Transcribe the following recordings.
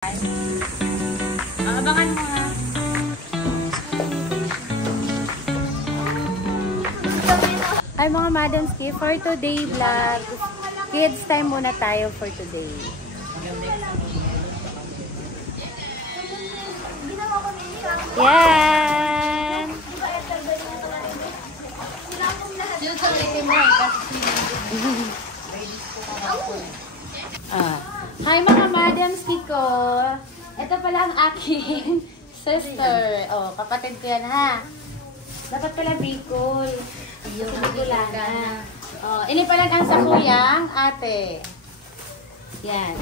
Abangan mo ha. Hi mga Madamski, for today vlog, kids time muna tayo for today. Yan! Hi mga Madamski ko! Ito pala ang aking sister. Oh, kapatid ko yan ha. Dapat pala Bicol. Yung Bicolana. Oh, ini pala ang sa kuyang ate. Yan.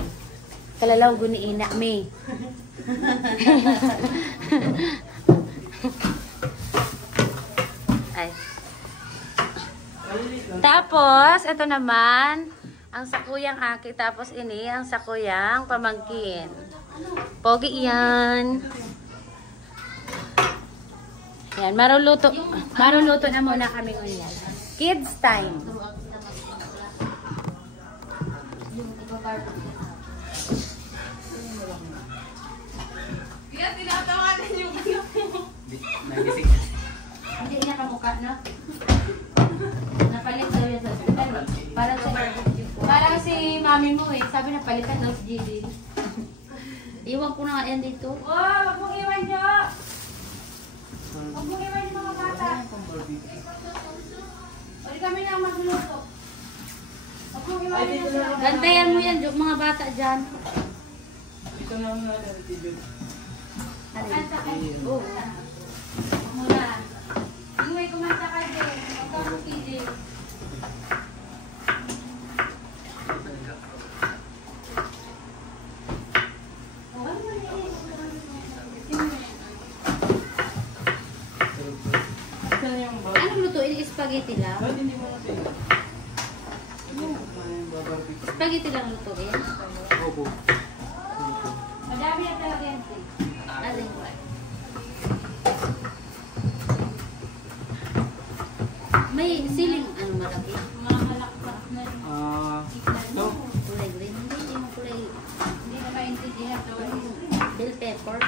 Kalalaw guniina me. Ay. Tapos, ito naman ang sakuyang aki. Tapos ini ang sakuyang pamangkin. Pogi yan. Yan, maruluto na muna kami ngayon. Kids time. Kaya tinatawanan yung Hindi niya kamukha, no? Napalit daw yan sa hospital. Parang si mami mo eh. Sabi na palitan daw si JB. Iwan ko na nga yan dito. Oh, wag mong iwan nyo! Wag mong iwan yung mga bata. Pwede kami na magluluto. Wag mong iwan yung mga bata. Gantayan mo yan, mga bata dyan. Ito na nga lang, Tidyo. Kumanta ka. Oo. Muna. Iway, kumanta ka din. Huwag ka mo pili. Anong lutuin? Spaghetti lang? Ba't hindi mo kasi? Spaghetti lang lutuin? Opo. Madami na talaga yan. Alin? May siling ano malaki? Mga malakpak na. Ito? Kulay green? Hindi mo kulay. Hindi na maintindihan to. Bell pepper?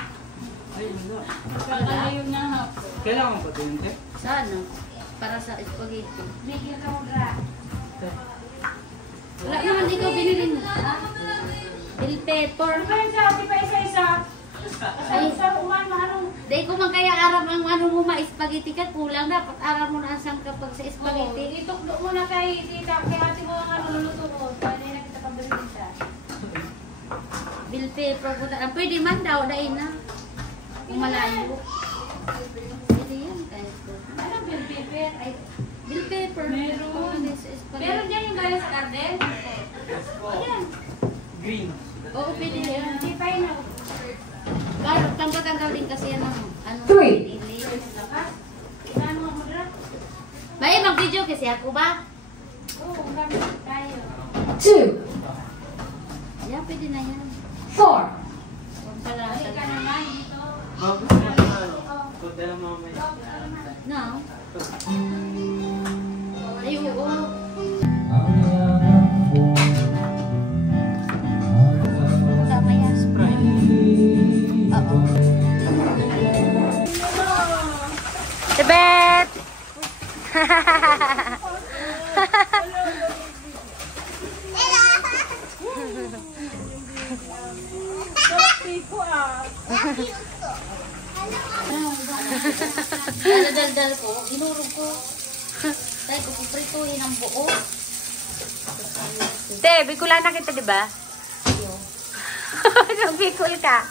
Ay, wala. Pagkalayo na hapon. Kailangan pa ito yun, te? Saan? Para sa spaghetti. Bigyan ka mo dra. Wala naman ikaw binili mo. Bell pepper. Ano ba yung sabi pa isa-isa? Isa-isa uman, maanong. Dahil ko man kaya aram ang ano mo ma-spaghetti ka, kulang dapat aram mo na asang kapag sa spaghetti. Oo, itukdo mo na kay tita. Kaya ate mo ang luluto ko. Pwede na kita pabilitin siya. Bell pepper ko na. Pwede man daw, dahil na. Kung malayo. Pwede yan kahit ko. Anong bell pepper? Ay, Bell pepper. Meron. Pwede sa spaghetti. meron dyan yung galing sa garden? Ayan. Green. Oo, pwede yan. Hindi pa yun. Claro, tanggal din kasi yan ang ano. 3. Lakas. Ilan mo mo dra? May mag-video kasi ako ba? Oo, ang gamit tayo. 2. Yan, pwede na yan. 4. Huwag pala. Ay, ka naman dito. Bago sa mga Punta lang mamaya. No? Ay, oo. Tama yan. Oo. Tibet! Dal-dal ko, ginurog ko. Tayo ko puprituhin ang buo. Te, Bicolana kita, di ba? Nang Bicol ka.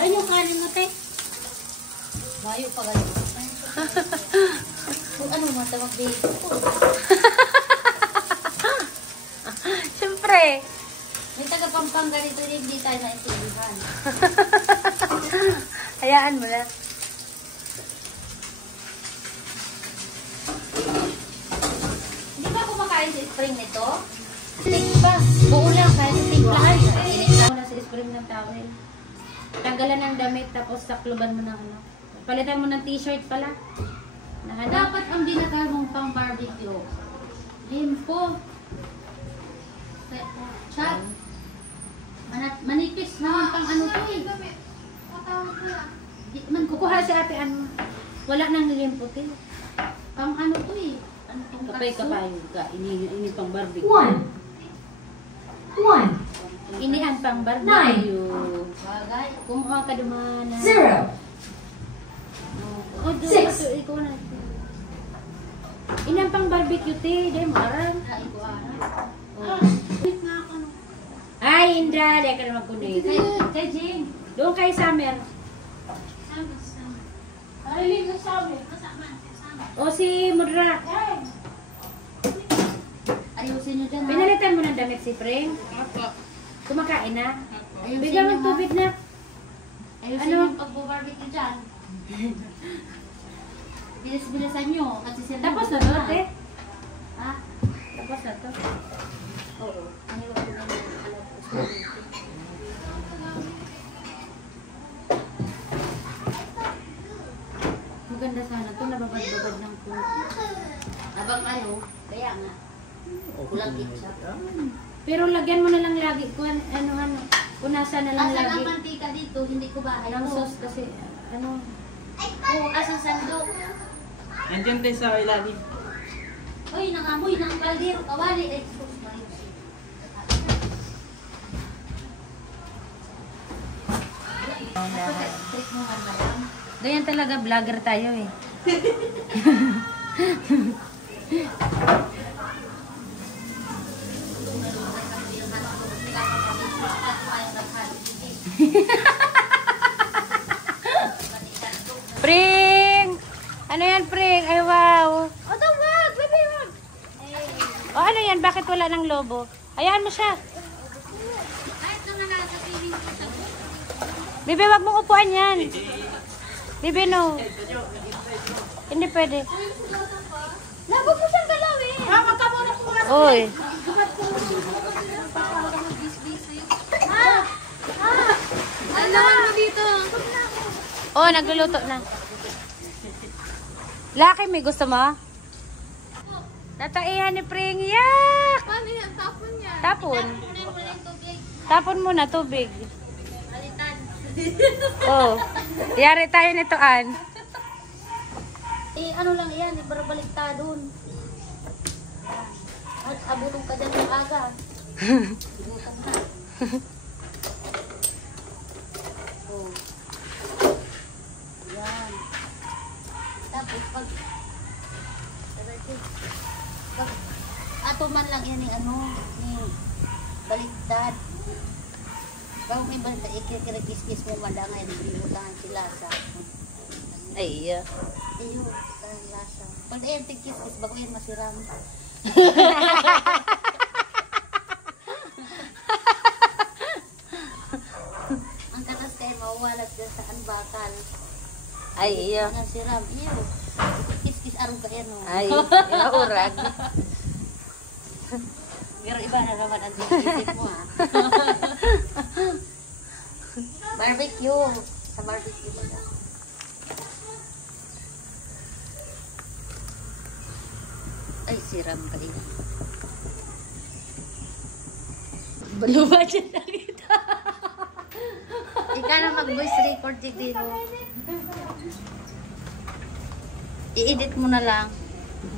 Ay, yung kanin mo, te. Mayo pa ganyan. Kung ano matawag dito ko. Siyempre. May taga-Pampanga dito, hindi tayo naintindihan. Hayaan mo na. Hindi ba kumakain sa spring nito? Stick pa. Buo lang, kahit stick lang. Init lang mo na sa spring ng towel. Tanggalan ng damit, tapos sakluban mo ng ano. Palitan mo ng t-shirt pala. Dapat ang dinatawag mong pang barbecue. Limpo. Chat. naman pang ano to eh. Di man Kukuha si ate ano. Wala nang lilimputi. pang ano to eh. Ano tong Kapay-kapayo ka. Ini pang barbecue. 1. Ini ang pang barbecue. bagay. Kumuha ka dumana. 0. Oh, doon Six. ito, ikaw na. Ini ang pang barbecue te. Dahil marang. Ay, ko ara. Ay, Indra. Dahil ka naman kundi. Kay Jing. Doon kay Summer. Ay, kasama. O si Mudra. Ayusin nyo dyan. ha? Pinalitan mo ng damit si Pring. Kumakain na. Ayusin Bigyan nyo, mo tubig na. Ayusin Ano? yung pagbo-barbecue dyan. Bilis-bilisan nyo. Kasi sila Tapos na to, te. Ha? Tapos na to. Oo. Ano yung Maganda sana to. Nababad-babad ng po. Abang ano, kaya nga. Kulang ketchup. Pero lagyan mo na lang lagi. Kung ano. Punasan na lang Asan ang lagi. mantika dito? Hindi ko bahay Ang ko. sauce kasi, ano. Oo, asan sandok? Andiyan tayo sa ilalim. Uy, nangamoy ng kaldero. Kawali. Ay, sus, Marius. Trick mo nga madam. Ganyan talaga, vlogger tayo eh. Pring! Ano yan, Pring? Ay, wow. O, wag! Baby, wag! O, ano yan? Bakit wala ng lobo? Hayaan mo siya. Kahit naman nasa feeling ko sa Bibi, wag mong upuan yan. Bibi, no. Hindi pwede. Labog mo siyang galawin! Ha? Magkamuna po nga! Uy. Ano naman mo dito? Oh, nagluluto na. Laki, may gusto mo? Tataihan ni Pring. Yak! Paano yan? Tapon yan. Tapon. Ano yung walang tubig? Tapon mo na tubig. Alitan. Oh. Yari tayo nito, An. Eh, ano lang yan? Ibarbalik doon. At abulong ka dyan ng aga. Ibutan ha. Oh. Yan. Tapos pag ato man lang yan yung ano, yung baliktad. Bago may baliktad, ikikirikis-kis mo madangay, nagbibutangan sila sa Ay, ayun, parang lasa. Pag ayan, tigkis-kis, bago yan masiram. Ang katas kayo, mawawalat dyan sa anbakal. Ay, iya. Ang siram, iyo. Kis-kis arong ka yan, no? Ay, inaurag. Pero iba na naman ang isip mo, ha? Barbecue. Sa barbecue mo na. Ay, siram ka din. Baluwa dyan na kita. Ika na mag-voice record dito. I-edit mo na lang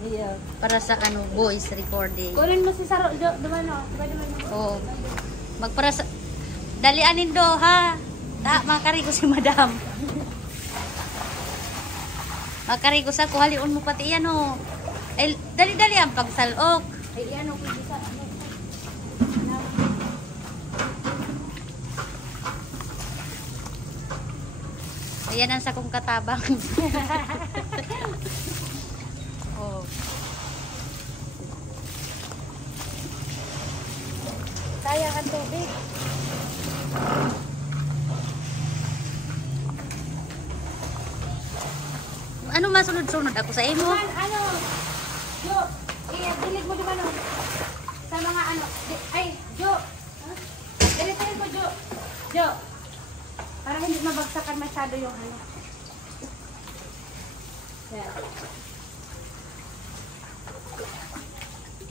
Iya. para sa ano voice recording. Kunin mo si Saro. Dumano. Oo. Magpara sa dalianin do ha. Makari ko si madam. Makari ko sa kuhaliun mo pati yan oh. Ay, dali-dali ang pagsalok. Ay, ano ko sa ano. Ayan ang sakong katabang. Oh. Sayang ang tubig. Ano masunod-sunod ako sa imo? Ano? Jo, dilig mo dumano. Sa mga ano. Ay, Jo. Ganitahin mo, Jo. Jo. Para hindi mabagsakan masyado yung ano. Yeah.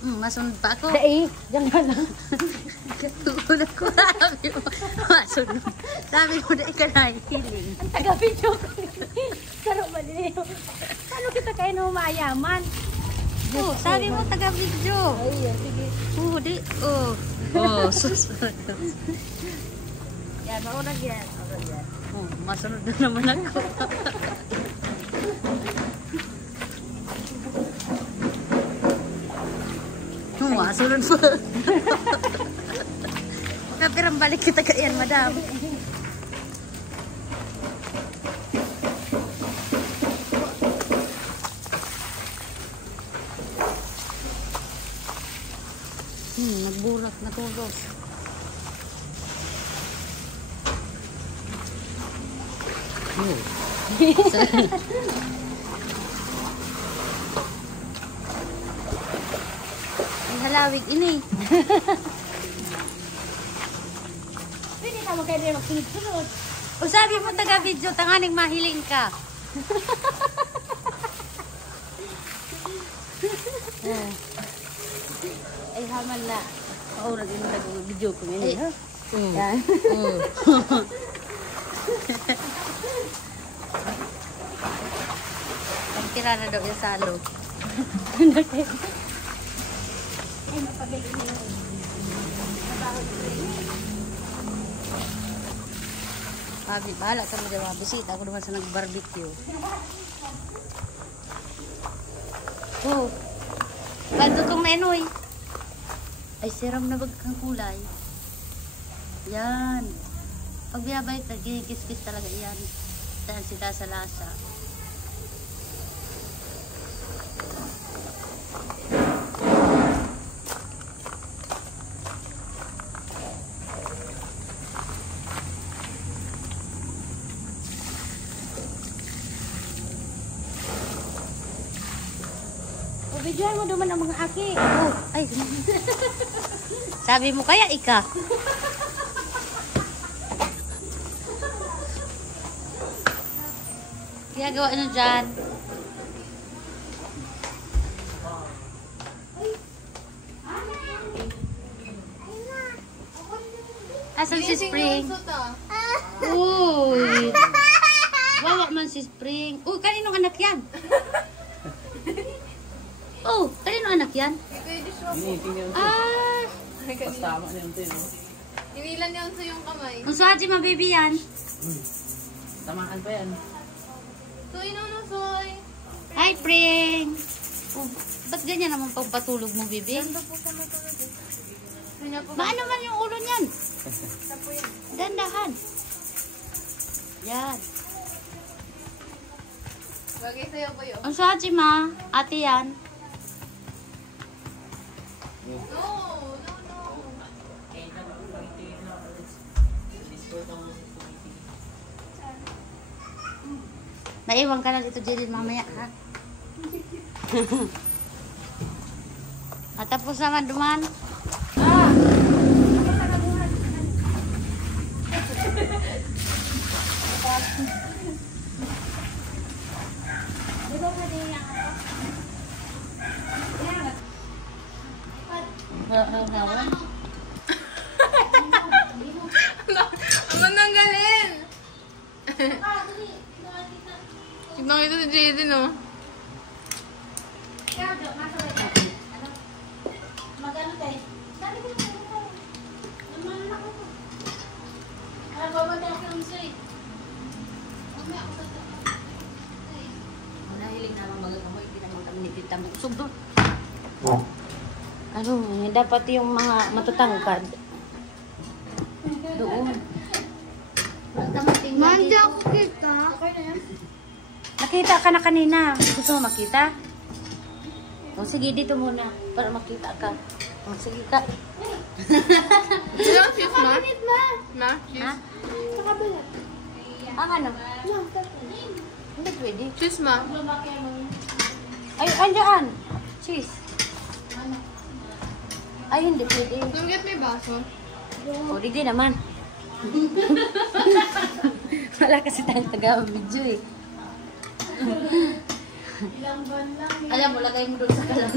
Masunod pa ako. Dai, diyan ka lang. Tulog ko. Sunod. Sabi mo na ikaw na hiling. Ang taga-video ko. Karo ba din yun? Paano kita kayo na umayaman? Oh, sabi mo taga-video. Ayun, sige. Oh, di. Oh. Oh, susunod. Yan, maunag yan. Oh, masunod na naman ako. Masunod po. Kapirang balik kita kayan, madam. Nagbulak na tulog. Ang halawig ini. Pwede naman kayo rin magsunod-sunod. O sabi mo taga-video, tanganing mahiling ka. Ay, haman na. Oo, nag-video ko ngayon. ha? Yan. Ang tira na daw yung salo. Ay, mapabili na yun. Sabi, bahala ka mo dyan, bisita ako naman sa nag-barbecue. Oh, ganto itong menoy. Ay, siram na bagkang kulay. Yan. Pag biyabay, nagkikis-kis talaga yan. Dahil sila sa lasa. O, videoan mo naman ang mga aki. Oh, ay. Sabi mo kaya ika. Kaya gawa nyo dyan. Asan si Spring? Uy. Wawa man si Spring. Uy, kaninong anak yan? Oh, kaninong anak yan? Iniiting niya yung Ah, Pas tama niya yung no? Inilan niya sa yung kamay. ang saji mabibi yan. Tamaan pa yan. Soy, no, soy. Hi, Spring. Oh, ba't ganyan naman pagpatulog mo, bibi? Ganda po sa matulog eh. Kanya po. Maano man yung ulo niyan? Ganda po yan. Dandahan. Yan. Bagay sa'yo ba yun? Ang saji ma, ate yan. No, no, no. Naiwan ka na dito, Jirin, mamaya, ha? At tapos naman duman. Ang nanggalin! Tignan ito si Jaden, no? Magano tayo? Sabi ko na ako. Naman ako. Ay, babata ako ng sweet. Mamaya ako sa Nahiling naman mag-amoy, pinamang kami ni Tita mo. Usog doon. Ano, dapat yung mga matatangkad. Doon. Mandi ako kita. Okay na yan. Nakita ka na kanina. Gusto mo makita? O sige, dito muna. Para makita ka. O sige ka. Hello, kiss ma? Ma, kiss. Ha? Nakabalat. Ang ano? Hindi pwede. Kiss ma. Ay, andyan. Cheese. Ay, hindi pwede. Don't get me baso. O, di naman. Wala kasi tayong taga-video eh. Ilang buwan lang. Alam mo, lagay mo doon sa kalan.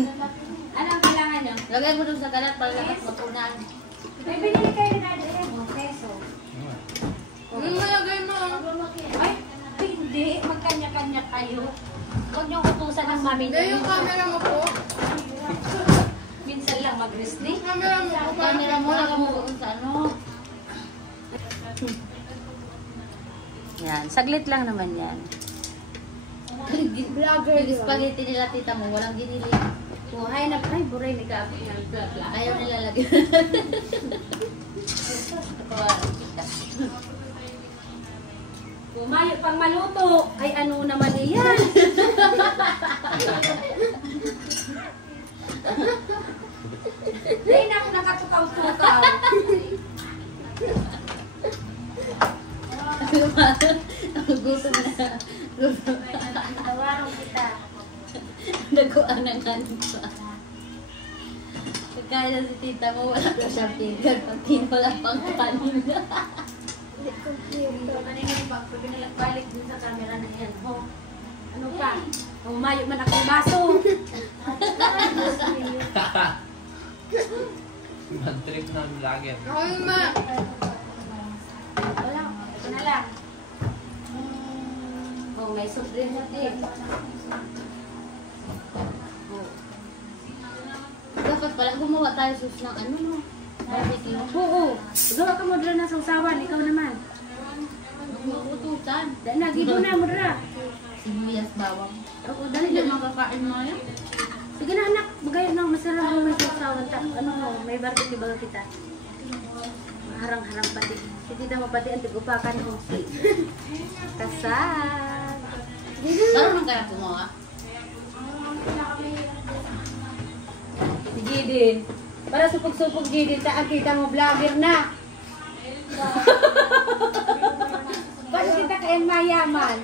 Ano ang kailangan nyo? Lagay mo doon sa kalan para lahat matunan. May binili kayo na doon. 1 peso. mami Hindi, yung camera mo po. Minsan lang mag-resting. Camera mo po. Camera mo, lang mo doon sa ano. Yan, saglit lang naman yan. Vlogger, Yung spaghetti nila tita mo, walang ginili. Kuhay na, ay, buray ni ka. Ayaw nilalagyan. Kumayo pang maluto. Ay ano naman iyan? Ay naku, nakatukaw-tukaw. Gusto na. Tawarong kita. Naguan ng ano pa. Kaya si tita mo, wala pa siyang finger. Pag wala pang kanin. Kanina yung bag, balik dun sa camera na yan. Oh. Ano pa? Umayo man akong baso. Bad trip ng vlogger. Ako yung ma. Wala, ito na lang. Oh, may soft drink na din. Dapat pala gumawa tayo sus ng ano no? Barbecue. Oo. Gawa ka mo dra na sausawan, ikaw naman. Magutusan. Dahil nagibo na mo dra. Sibuyas bawang. Oo, dali Hindi na. makakain mo yan. Sige na anak, magayon na masarap mo may sausawan. Ano mo, may barbecue ba kita? Harang-harang pati. Hindi na mapati ang tigupakan mo. Kasal. Marunong kaya gumawa? Si Jidin. Para supog-supog Jidin, saan kita mo vlogger na? Paano kita kayang mayaman?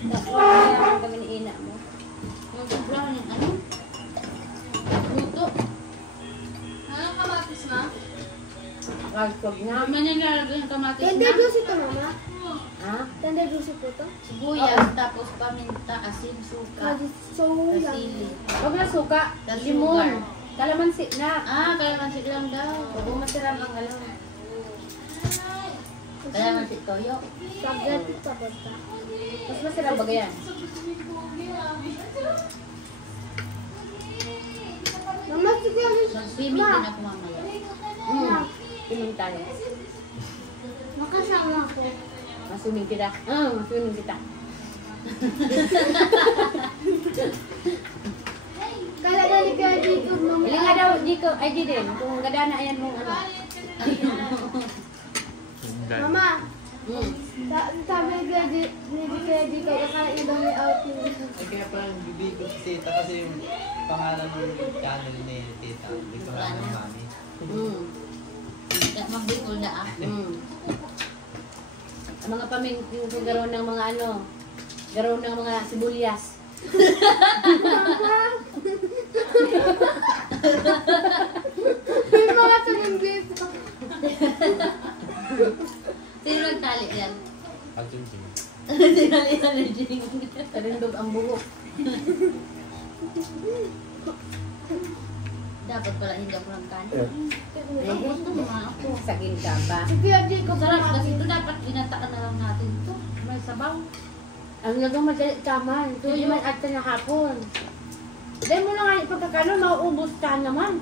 Mayaman kami ni ina mo. Sobrang yung ano? Luto. Anong kamatis, ma? Wag na. Naman yung nalagay ng kamatis Tender na. juice ito, mama. Ha? Tender juice po ito. Sibuyas, tapos paminta, asin, suka, So, yan. sili. Huwag na suka. Tas Limon. sugar. Kalamansi na. Ah, kalamansi lang daw. Oo, masarap ang alam. Kalamansi toyo. Spaghetti pa ba ito? Mas masarap ba yan? Mama, sige. Mag-swimming din ako mamaya. Swimming tayo. Makasama ko. Masuming kita. Masuming kita. Kala na ni Kaya dito, mama. Bili nga daw, Jiko. Ay, Jidin. Kung gadana ayan mong ano. Mama, sabi ni Kaya dito, kakain daw may outing. Ay, kaya parang bibig ko si tita kasi yung pangalan ng channel ni tita. Hindi ko alam ng mami. Magbikol na ah. Ang mga pamingking kung garo ng mga ano. Garo ng mga sibulyas. May mga tumingis. Sino nagtali yan? Pag-junjing. Sinali na ni Jing. Karindog ang buhok. Dapat pala hindi ako ng kanin. Eh, gusto mo nga ako. Saging ka ba? Si Kaya dito, Sarap kasi ito dapat ginataan na lang natin ito. May sabaw. Ang lagang madali taman. Tuloy man at na hapon. Dahil mo na nga ipagkakano, mauubos ka naman.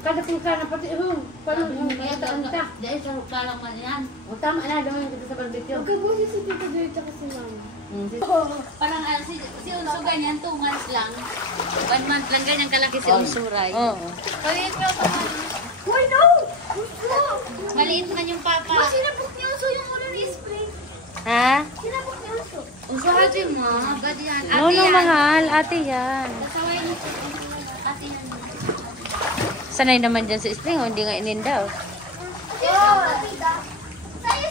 Kada kung sana pati paano yung Kaya kataan ka. dahil sa rukla lang man yan. O tama na, daman kita sa barbecue. magkabusi si Tito Joy at si Mama. Parang si Unso ganyan, 2 months lang. 1 month lang ganyan kalaki si Unso, right? Oo. Maliit na ito. Uy, no! Maliit man yung papa. Sinapok niya Uso yung ulo ni Spring. Ha? Sinapok niya Uso. Unso ate mo, gadi yan. No, no, mahal. Ate yan. Kasaway niyo si ate yan. Sanay naman dyan sa spring, hindi nga inindaw. Sa'yo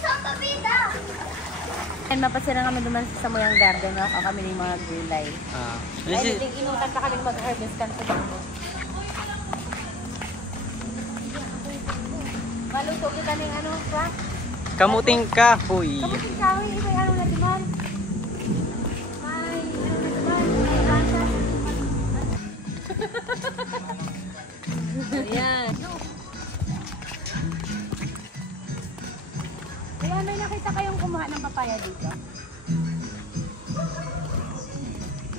sa kapita! Ay, mapasira kami duman sa Samuyang Garden, no? Ako kami ng mga gulay. Ay, hindi inutan pa kami mag-harvest kan sa dito. Maluto kita ng ano, pa? Kamuting kahoy. Kamuting kahoy, iba'y ano na diman? Ay, ano na diman? Ayan. Ayan, may nakita isa kayong kumuha ng papaya dito?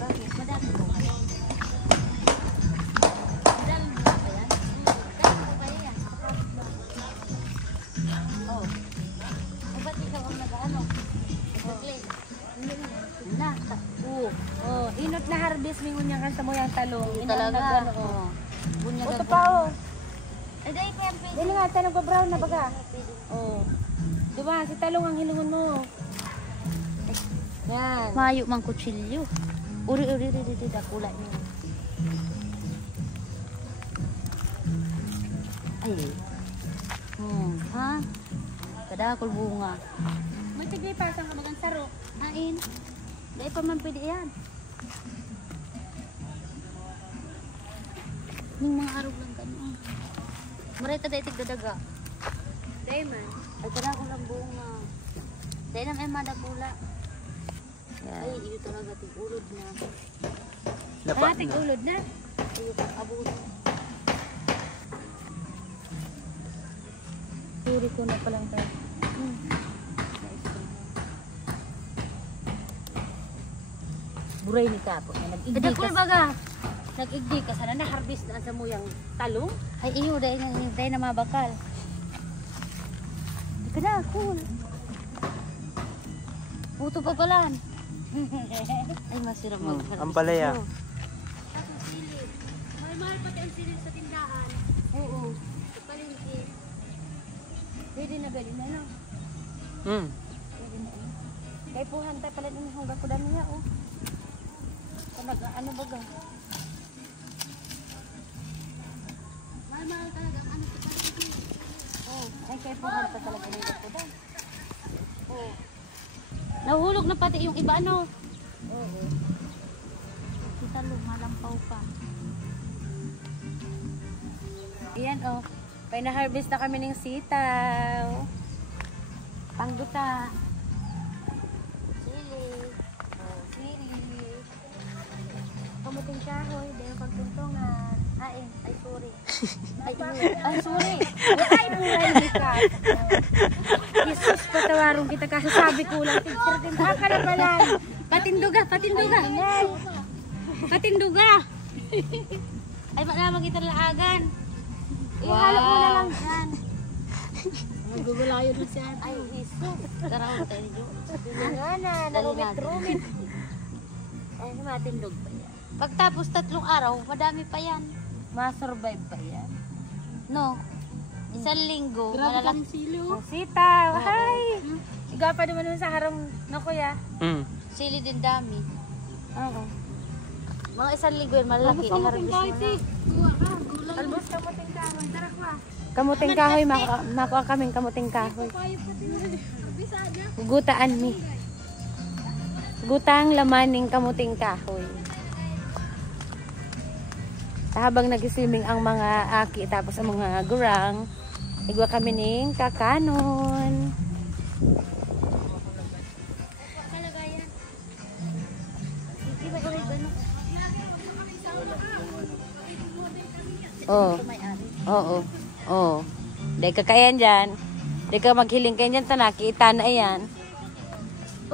Bakit? Madami po kayo. Madami po ba yan? Madami po kayo yan. Oh. Eh, ba't ikaw ang nag-ano? Nag-claim? Na. Oh, inot na harvest mingon niya kan sa mo yang talong. Talaga. Oh. Bunya Ito na pa oh. Ay, dahil ko yan pwede. Dili nga tanong ko brown na baga. Oh. Diba, si talong ang hilungon mo. Yan. Mayo mang kutsilyo. Uri, dakulay niyo. Ay. Ha? Kadakol bunga. Matigay pa sa kabagang saro. Hain. Dahil pa man pwede yan. Yung mga arog lang gano'n. Marita dahil tigdadaga. Diamond. Ay, kadakol lang bunga. Dahil naman ay madakula. Ay, iyo talaga tig-ulod na. Lapa na. Tig-ulod na. Iyo kang abot. Suri ko na palang tayo. Buray ni Kapo. Nag-igdi Kadakol ka. baga. Nag-igdi ka. Sana na-harvest na sa mo yung talong. Ay, iyo dahil na mabakal. Kadakol. Puto pa palan. Ay, masirap mag-harvest. Ang palaya. May mahal pati ang silid sa tindahan. Oo. Sa palengke. Pwede na gali na no? Hmm. Pwede na no? Kaya po hantay pala ng hanggang ko dami niya oh. Talaga ano baga? Mahal talaga ang ano sa palengke. Oh, ay kaya po hantay talaga ng hanggang ko dami. Oh. Nahulog na pati yung iba, ano? Oo. Kita lumalampaw pa. Ayan oh. May na-harvest na kami ng sitaw. Pangguta. Sili. Oh, sili. Kamuting kahoy, dahil pagtuntungan. Ay, sorry. Ay, sorry. Ay, buhay ni ka. Jesus, patawarong kita kasasabi ko lang. Tigtir din. Ka na pala. Patinduga. Patinduga. Ay, malamang kita laagan. Ihalo mo na lang dyan. Magugulayo na siya. Ay, Jesus. Karawang tayo niyo. Nga na, narumit-rumit. Ay, matindog pa yan. Pagtapos 3 araw, madami pa yan. Ma-survive pa yan. No? 1 linggo, malalaki. Ang sitaw. Hi! Iga pa naman sa harang na kuya. Hmm. Sili din dami. Oo. Mga 1 linggo yun, malalaki. I-harvest mo na. Albos kamuting kahoy. Tara kwa. Kamuting kahoy, makuha kaming kamuting kahoy. Gutaan mi. Gutang laman ng kamuting kahoy. Habang nag-swimming ang mga aki tapos ang mga gurang, igwa kami ng kakanon. Oh. Oo. Oo. Dahil ka kayan dyan. Dahil ka maghiling kayan dyan, tanakita na yan.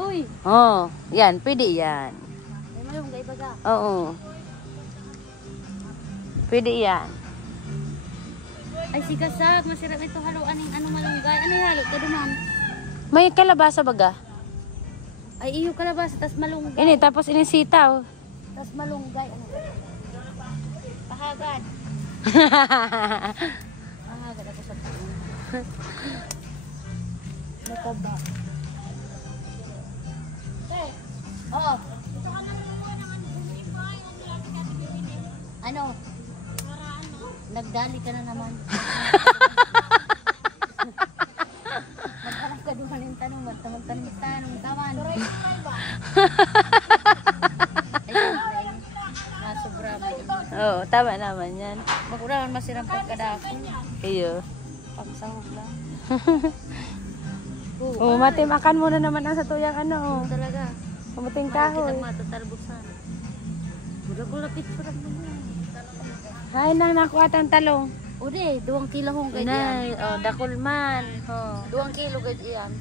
Uy! Oh, yan, pwede yan. May malunggay baga. Oo. Pwede yan. Ay, sigasag. Masirap ito haluan ng ano malunggay. Ano yung halo? Kaduman. May kalabasa baga. Ay, iyo kalabas. Tas malunggay. Ini, tapos ini sitaw. Tas malunggay. Ano ba? Pahagad. Pahagad ako sa puno. Mataba. Oo. Ano? Nagdali ka na naman. Magkalang ka duman yung tanong. Magtanong tawan. Ay, sobra ba yun? Oo, tama naman yan. Magurahan masirang pagkadako. Iyo. Pagsahog lang. Oo, matimakan mo na naman ang sa tuyang ano. Talaga. Kamuting Kita kahoy. matatarbusan. Gula-gula picture mo yan. Hay na nakuha ang talong. O di, 2 kilo hong kay diyan. Nay, oh, dakulman. Oh. 2 kilo kay diyan.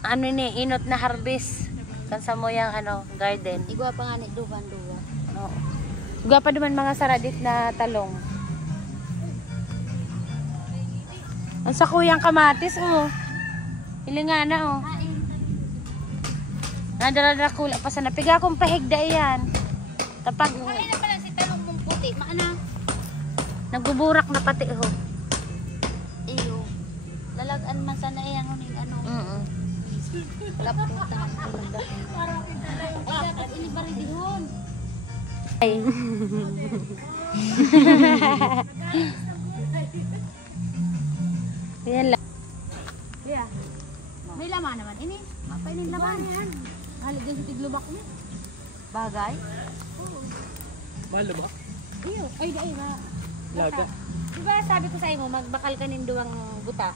Ano ni, inot na harvest. Kan sa mo yung garden. Igwa pa nga ni duwan-duwa. Oo. Igwa pa naman mga saradit na talong. Ang sa kuyang kamatis, Hilinga na, Nadala kula pa sa napiga kong pahigda yan. Tapag Ay na pala si talong mong puti. Maana? nagbuburak na pati, Iyo. Lalagan man sana yan uning kaputan. Ay, dapat inibaridihon. Ay. Yan lang. Yeah. May laman naman. Ini, mapainin laman. Halig din sa tiglubak mo. Bagay? Mahal ba? Iyo. Ay, dahil ba? Laga. Diba sabi ko sa imo, magbakal ka ninduang buta?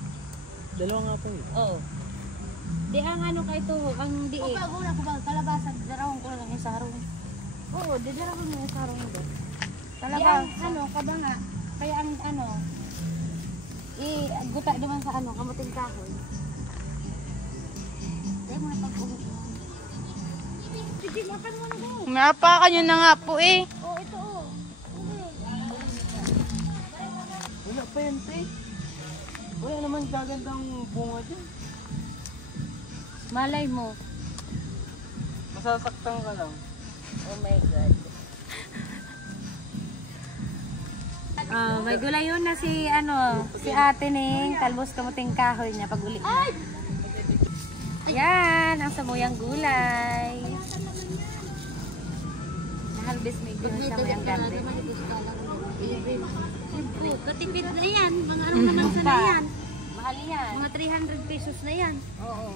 Dalawa nga pa Oo. Di ang kay to, ang diin. O bago na ko ba, kalabasan, darawang ko lang yung sarong. Oo, di darawang mo yung sarong mo doon. Kalabas. Kaba nga. Kaya ang guta naman sa kamuting kahoy. Dahil mo na pag-uwi mo. Sige, makan mo na doon. Napakan nyo na nga po eh. Oh, ito oh. Wala pa yan, te. Wala naman gagandang bunga dyan. Malay mo. Masasaktan ka lang. Oh my God. May gulay yun na si Ate Ning, talbos kamuting kahoy niya pag uli niya. Yan, ang samuyang gulay. Nahalbis may gulay sa samuyang garden. Katipid na yan. Mga anong manangsa na yan. Mahal yan. Mga 300 pesos na yan. Oo.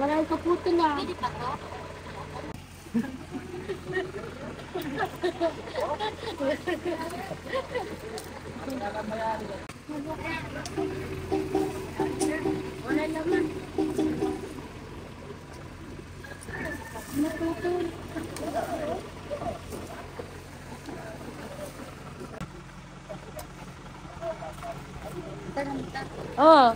Wala yung kaputo na. Pwede pa to? Wala naman. Oh.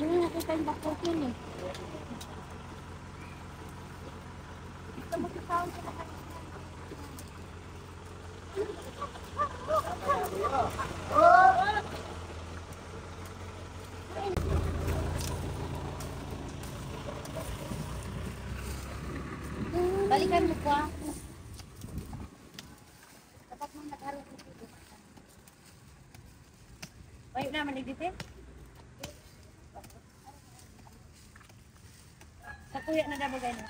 Hindi nakita yung bakot yun eh. Balikan mo ko. Dapat mo nagharap mo dito. Ay, naman nagdite? Sa kuya na daw bagay na.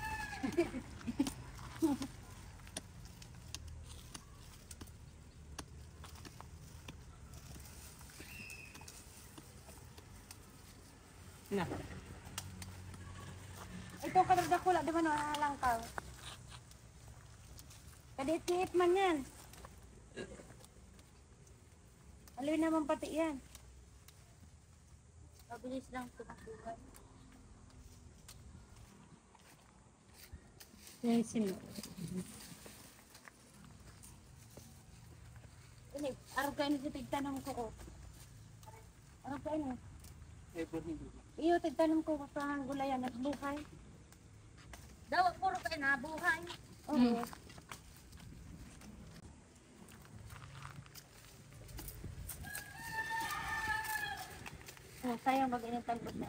Na. Ito kadagdag ko lang, di ba no? Halang ka. Kadit-kiit man yan. Aluin naman pati yan. Mabilis lang tumakuha. Yes, sino? Ini, araw kayo na tigtanong ko. Araw kayo na. Iyo, tigtanong ko sa gulayan at buhay. Daw, puro kayo na buhay. Oo. Oh, sayang mag-inang talbot na.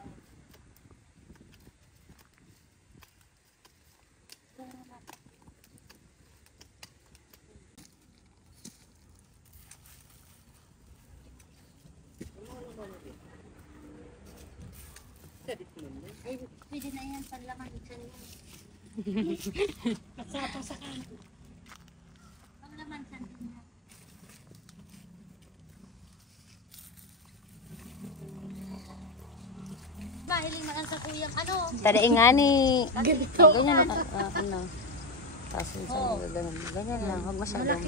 Ay, pwede na yan, panlaman. Pagsapang sa kanan. Panlaman, santin na. Mahiling naman sa kuyang Tadaing nga ni. Ganito. Ganyan na Tapos ganyan lang. Huwag masyadong.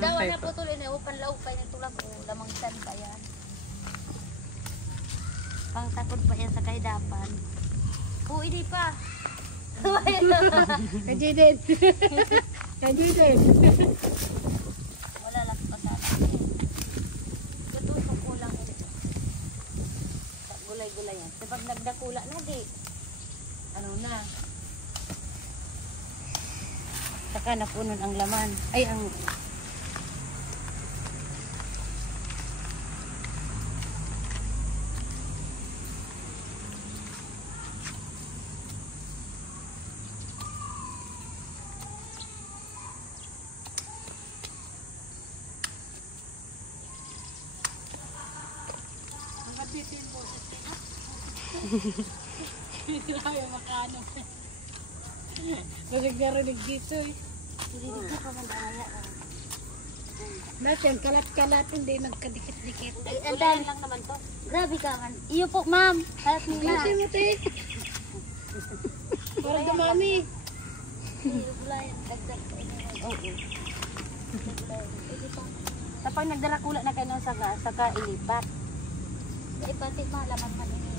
Daw, na po tuloy na upan laupay ng tulang ko. Lamang san pa yan. Pang takot pa yan sa kahidapan. Hindi pa. Kajidin. Kajidin. Wala lang pa sa akin. Tutusok ko lang ito. Gulay-gulay yan. Kapag nagdakula na di. Ano na? Saka napunon ang laman. Ay, ang... Hindi na kayo makano. Masig narinig dito eh. Hindi dito pa mandaya. Natin, kalat-kalat, hindi nagkadikit-dikit. Ay, gulayan lang naman to. Grabe ka man. Iyo po, ma'am. Halat mo na. Kasi mo, te. Parang dumami. Gulayan. Dagdag. Oo. Kapag nagdarakula na kayo ng saka ilipat. Ipatik malaman pa ninyo.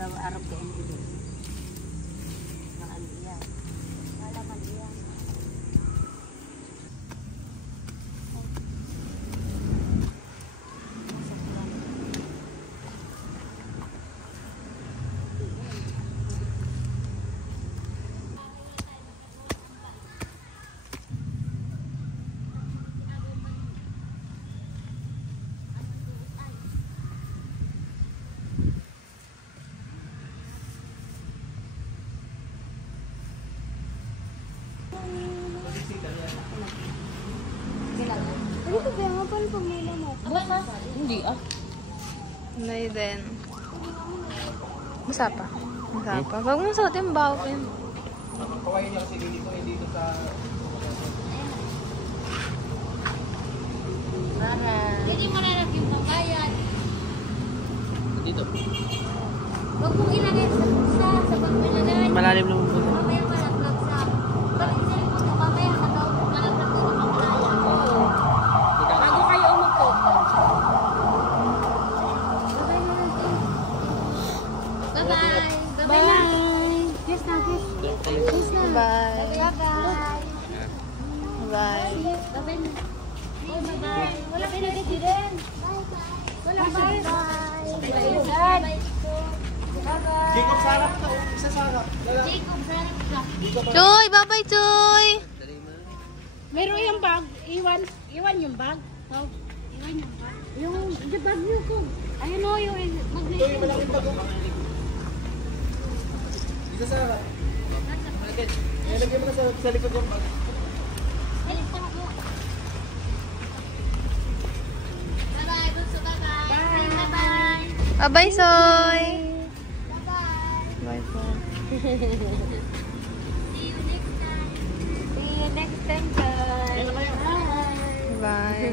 Daw arap kayo dito. Maano yan. Malaman yan. Ano ko ba nga pala pag may lamok? Hindi ah. Nay din. Masapa. Masapa. Huwag mo suotin bawin. Kaway niya kasi dito sa... Hindi mo na lang yung pambayad. Dito. Huwag mong ilagay sa pag ilagay. Malalim lang po. Mamaya malaglag sa... Balik sa likod mo, mamaya malaglag doon ang pambayad. Bago kayo umupo. Bye-bye. Bye! Kiss na, kiss. Kiss na. Bye. Bye-bye. Bye. Bye-bye. Bye-bye. Wala ka na din. Wala ka na. Bye-bye. Jacob, sarap ka. Isa sarap. Jacob, sarap ka. Choy! Bye-bye, Choy! Meron yung bag. Iwan yung bag. Oh, iwan yung bag. Yung bag niyo ko. Ayun o, yung magnet. Malaking bago. Isa sarap. Lagyan mo na sa likod yung bag. Bye-bye, Bunso. Bye-bye. Bye-bye. Bye-bye, Soy! Bye-bye. Bye po. See you next time. See you next time, guys. Bye. Bye.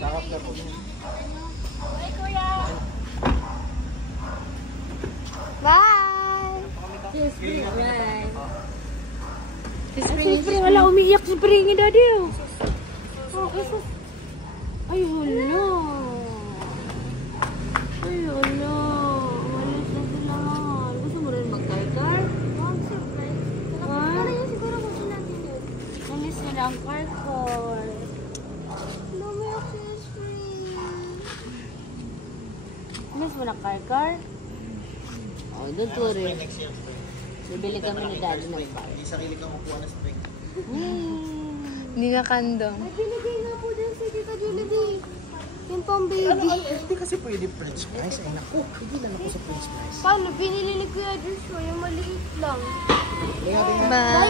Sarap na po. Bye, Kuya. Bye! Bye. Siyempre, wala umiiyak si Pringy Daddy. Oh, Jesus. Ay, hala. Ay, hala. Walis na sila. Gusto mo rin mag-car-car? Siyempre. Ha? Pero yun siguro kung natin yun. Walis nila ang car-car. Mami, ako is free. Miss mo na car-car? Oh, don't worry. Bibili kami ni Daddy ng bag. Hindi sarili kang upuan na spring. Hindi nga kandong. Ay, binigay nga po din si Tita Jollibee. Yung pang baby. Hindi kasi pwede French fries. Ay naku, hindi lang ako sa French fries. Paano? Binili ni Kuya Joshua yung maliit lang. Bye!